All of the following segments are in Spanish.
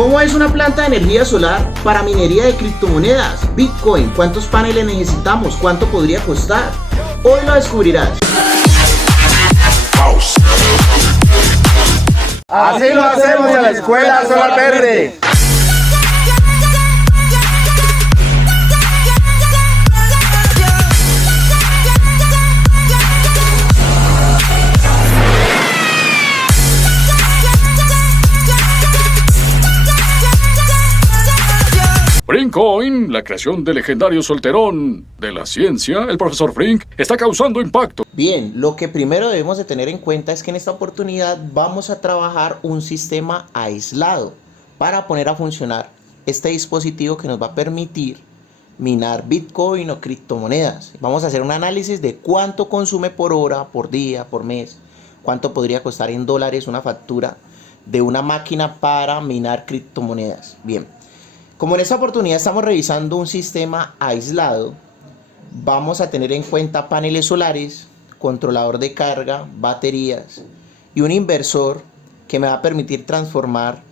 ¿Cómo es una planta de energía solar para minería de criptomonedas? Bitcoin, ¿cuántos paneles necesitamos? ¿Cuánto podría costar? Hoy lo descubrirás. Así lo hacemos en la Escuela Solar Verde. Frinkcoin, la creación del legendario solterón de la ciencia, el profesor Frink, está causando impacto. Bien, lo que primero debemos de tener en cuenta es que en esta oportunidad vamos a trabajar un sistema aislado para poner a funcionar este dispositivo que nos va a permitir minar Bitcoin o criptomonedas. Vamos a hacer un análisis de cuánto consume por hora, por día, por mes, cuánto podría costar en dólares una factura de una máquina para minar criptomonedas. Bien. Como en esta oportunidad estamos revisando un sistema aislado, vamos a tener en cuenta paneles solares, controlador de carga, baterías y un inversor que me va a permitir transformar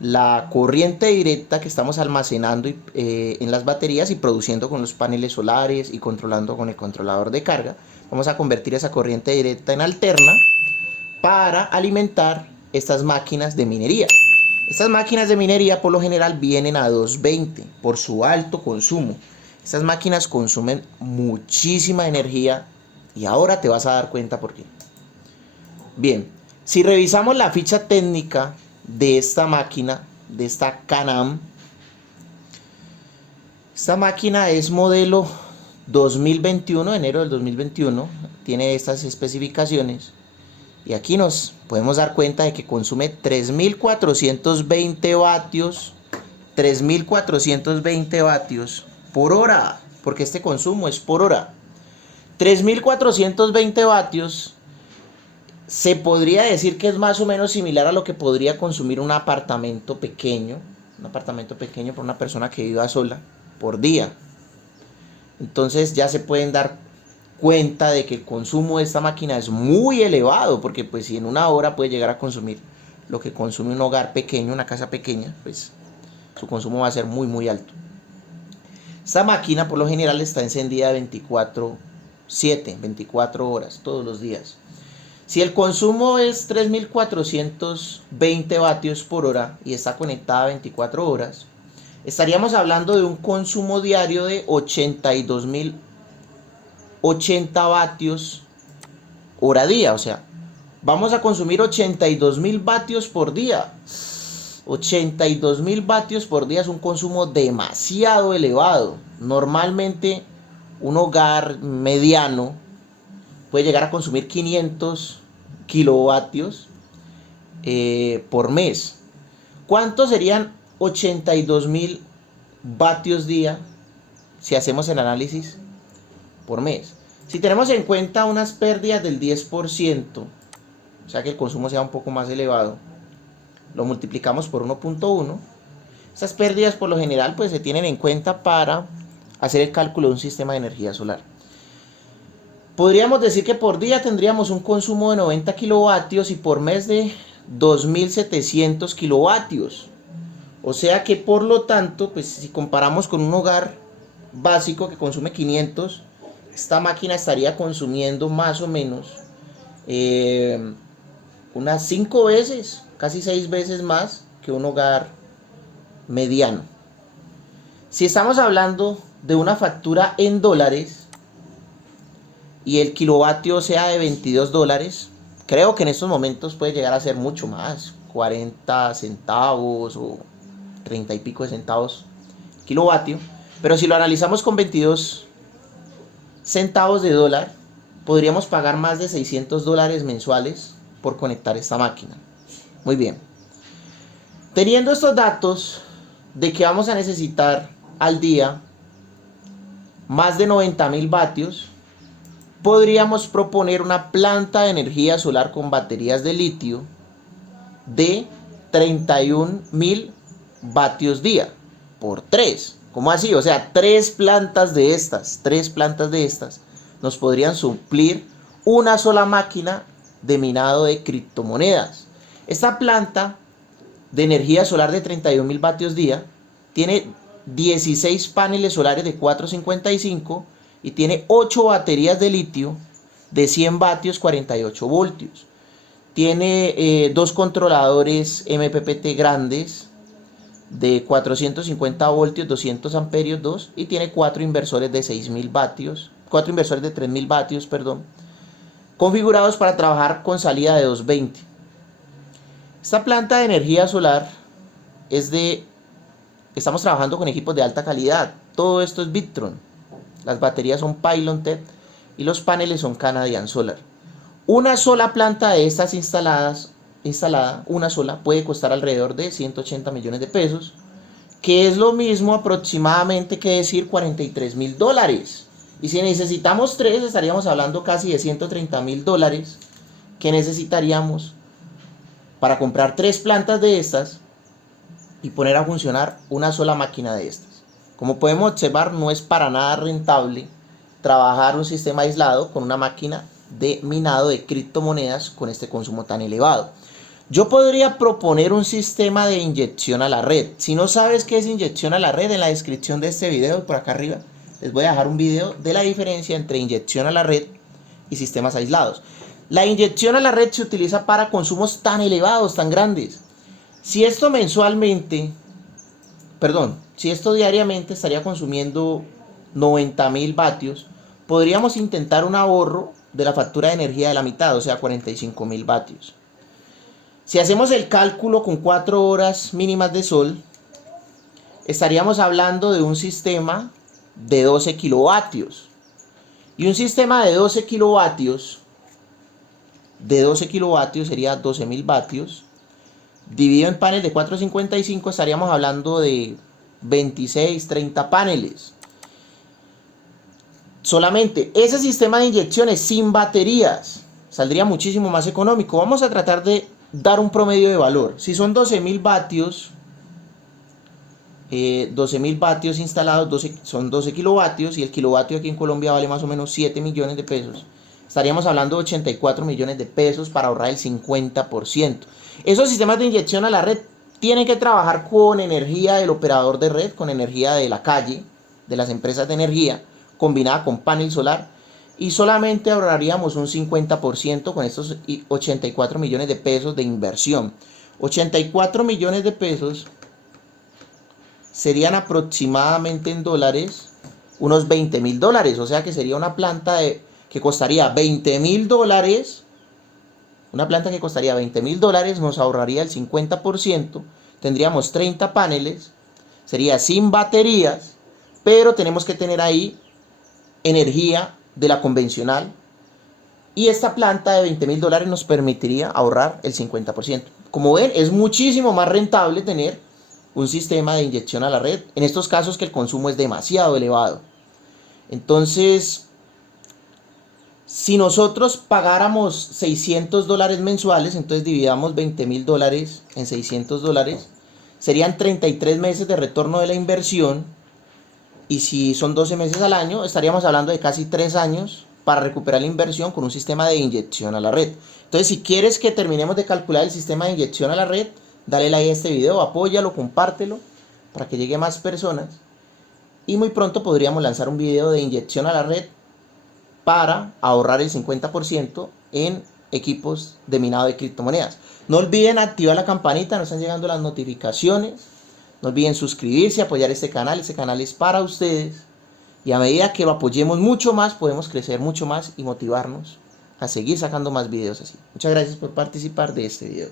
la corriente directa que estamos almacenando en las baterías y produciendo con los paneles solares y controlando con el controlador de carga. Vamos a convertir esa corriente directa en alterna para alimentar estas máquinas de minería. Estas máquinas de minería por lo general vienen a 220 por su alto consumo. Estas máquinas consumen muchísima energía y ahora te vas a dar cuenta por qué. Bien, si revisamos la ficha técnica de esta máquina, de esta Can-Am, esta máquina es modelo 2021, enero del 2021, tiene estas especificaciones. Y aquí nos podemos dar cuenta de que consume 3.420 vatios, 3.420 vatios por hora, porque este consumo es por hora. 3.420 vatios se podría decir que es más o menos similar a lo que podría consumir un apartamento pequeño por una persona que viva sola por día. Entonces ya se pueden dar cuenta de que el consumo de esta máquina es muy elevado, porque pues si en una hora puede llegar a consumir lo que consume un hogar pequeño, una casa pequeña, pues su consumo va a ser muy alto. Esta máquina por lo general está encendida 24 horas todos los días. Si el consumo es 3.420 vatios por hora y está conectada 24 horas, estaríamos hablando de un consumo diario de 80 vatios hora día. O sea, vamos a consumir 82.000 vatios por día. 82.000 vatios por día es un consumo demasiado elevado. Normalmente un hogar mediano puede llegar a consumir 500 kilovatios por mes. ¿Cuántos serían 82.000 vatios día si hacemos el análisis por mes? Si tenemos en cuenta unas pérdidas del 10%, o sea que el consumo sea un poco más elevado, lo multiplicamos por 1.1. Estas pérdidas por lo general pues se tienen en cuenta para hacer el cálculo de un sistema de energía solar. Podríamos decir que por día tendríamos un consumo de 90 kilovatios y por mes de 2.700 kilovatios. O sea que por lo tanto, pues si comparamos con un hogar básico que consume 500, esta máquina estaría consumiendo más o menos unas 5 veces, casi 6 veces más que un hogar mediano. Si estamos hablando de una factura en dólares y el kilovatio sea de 22 dólares, creo que en estos momentos puede llegar a ser mucho más, 40 centavos o 30 y pico de centavos kilovatio. Pero si lo analizamos con 22 centavos de dólar, podríamos pagar más de 600 dólares mensuales por conectar esta máquina. Muy bien. Teniendo estos datos de que vamos a necesitar al día más de 90.000 vatios, podríamos proponer una planta de energía solar con baterías de litio de 31.000 vatios día por 3. ¿Cómo así? O sea, 3 plantas de estas nos podrían suplir una sola máquina de minado de criptomonedas. Esta planta de energía solar de 31.000 vatios día, tiene 16 paneles solares de 455 y tiene 8 baterías de litio de 100 vatios, 48 voltios. Tiene 2 controladores MPPT grandes de 450 voltios, 200 amperios 2, y tiene 4 inversores de 6.000 vatios, 4 inversores de 3.000 vatios, perdón, configurados para trabajar con salida de 220. Esta planta de energía solar estamos trabajando con equipos de alta calidad. Todo esto es Victron. Las baterías son Pylon-TED y los paneles son Canadian Solar. Una sola planta de estas instalada, una sola, puede costar alrededor de 180 millones de pesos, que es lo mismo aproximadamente que decir $43.000. Y si necesitamos 3, estaríamos hablando casi de $130.000 que necesitaríamos para comprar 3 plantas de estas y poner a funcionar una sola máquina de estas. Como podemos observar, no es para nada rentable trabajar un sistema aislado con una máquina de minado de criptomonedas con este consumo tan elevado. Yo podría proponer un sistema de inyección a la red. Si no sabes qué es inyección a la red, en la descripción de este video, por acá arriba, les voy a dejar un video de la diferencia entre inyección a la red y sistemas aislados. La inyección a la red se utiliza para consumos tan elevados, tan grandes. Si esto diariamente estaría consumiendo 90.000 vatios, podríamos intentar un ahorro de la factura de energía de la mitad, o sea, 45.000 vatios. Si hacemos el cálculo con 4 horas mínimas de sol, estaríamos hablando de un sistema de 12 kilovatios. Y un sistema de 12 kilovatios sería 12.000 vatios. Dividido en paneles de 455, estaríamos hablando de 26, 30 paneles. Solamente ese sistema de inyecciones sin baterías saldría muchísimo más económico. Vamos a tratar de dar un promedio de valor. Si son 12.000 vatios, 12.000 vatios instalados, son 12 kilovatios, y el kilovatio aquí en Colombia vale más o menos 7 millones de pesos. Estaríamos hablando de 84 millones de pesos para ahorrar el 50%. Esos sistemas de inyección a la red tienen que trabajar con energía del operador de red, con energía de la calle, de las empresas de energía, combinada con panel solar, y solamente ahorraríamos un 50% con estos 84 millones de pesos de inversión. 84 millones de pesos serían aproximadamente en dólares unos $20.000, o sea que sería una planta que costaría $20.000. Una planta que costaría $20.000 nos ahorraría el 50%, tendríamos 30 paneles, sería sin baterías, pero tenemos que tener ahí energía de la convencional, y esta planta de $20.000 nos permitiría ahorrar el 50%. Como ven, es muchísimo más rentable tener un sistema de inyección a la red, en estos casos que el consumo es demasiado elevado. Entonces, si nosotros pagáramos $600 mensuales, entonces dividamos $20.000 en $600, serían 33 meses de retorno de la inversión, y si son 12 meses al año, estaríamos hablando de casi 3 años para recuperar la inversión con un sistema de inyección a la red. Entonces, si quieres que terminemos de calcular el sistema de inyección a la red, dale like a este video, apóyalo, compártelo para que llegue a más personas, y muy pronto podríamos lanzar un video de inyección a la red para ahorrar el 50% en equipos de minado de criptomonedas. No olviden activar la campanita, nos están llegando las notificaciones. No olviden suscribirse, apoyar este canal es para ustedes. Y a medida que lo apoyemos mucho más, podemos crecer mucho más y motivarnos a seguir sacando más videos así. Muchas gracias por participar de este video.